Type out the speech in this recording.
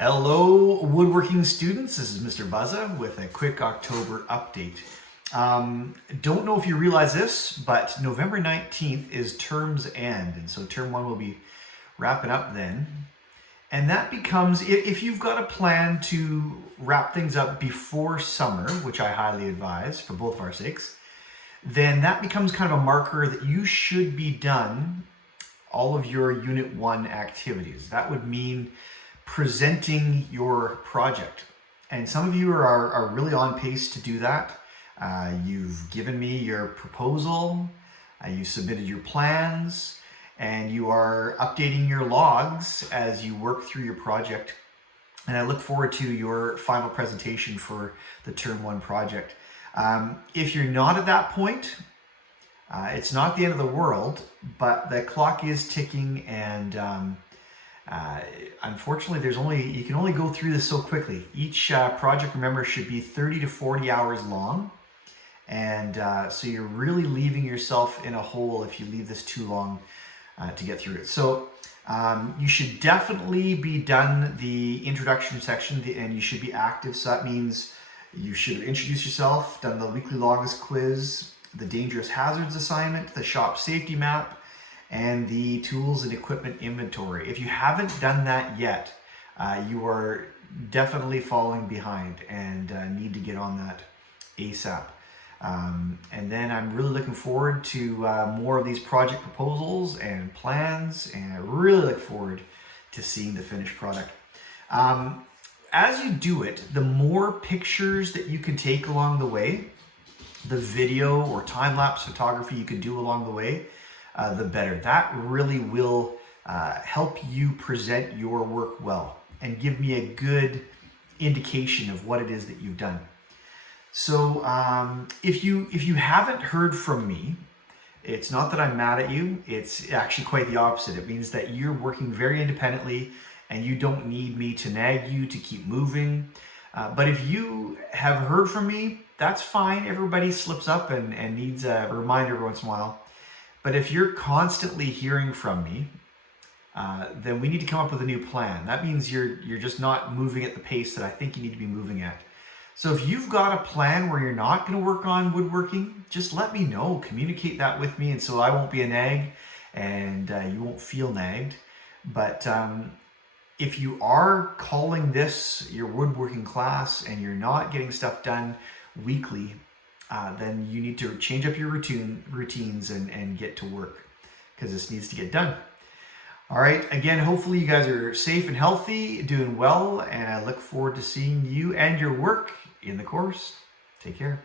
Hello, woodworking students. This is Mr. Buzza with a quick October update. Don't know if you realize this, but November 19th is term's end. And so term one will be wrapping up then. And that becomes, if you've got a plan to wrap things up before summer, which I highly advise for both of our sakes, then that becomes kind of a marker that you should be done all of your Unit 1 activities. That would mean presenting your project. And some of you are really on pace to do that. You've given me your proposal, you submitted your plans, and you are updating your logs as you work through your project. And I look forward to your final presentation for the Term 1 project. If you're not at that point, it's not the end of the world, but the clock is ticking, and unfortunately, you can only go through this so quickly. Each project, remember, should be 30 to 40 hours long, and so you're really leaving yourself in a hole if you leave this too long to get through it. So you should definitely be done the introduction section, and you should be active. So that means you should introduce yourself, done the weekly logs quiz, the dangerous hazards assignment, the shop safety map, and the tools and equipment inventory. If you haven't done that yet, you are definitely falling behind and need to get on that ASAP. And then I'm really looking forward to more of these project proposals and plans, and I really look forward to seeing the finished product. As you do it, the more pictures that you can take along the way, the video or time-lapse photography you can do along the way, the better. That really will help you present your work well and give me a good indication of what it is that you've done. So if you haven't heard from me, it's not that I'm mad at you. It's actually quite the opposite. It means that you're working very independently and you don't need me to nag you to keep moving. But if you have heard from me, that's fine. Everybody slips up and needs a reminder every once in a while. But if you're constantly hearing from me, then we need to come up with a new plan. That means you're just not moving at the pace that I think you need to be moving at. So if you've got a plan where you're not going to work on woodworking, just let me know. Communicate that with me, and so I won't be a nag and you won't feel nagged. But if you are calling this your woodworking class and you're not getting stuff done weekly, then you need to change up your routines and get to work, because this needs to get done. All right, again, hopefully you guys are safe and healthy, doing well, and I look forward to seeing you and your work in the course. Take care.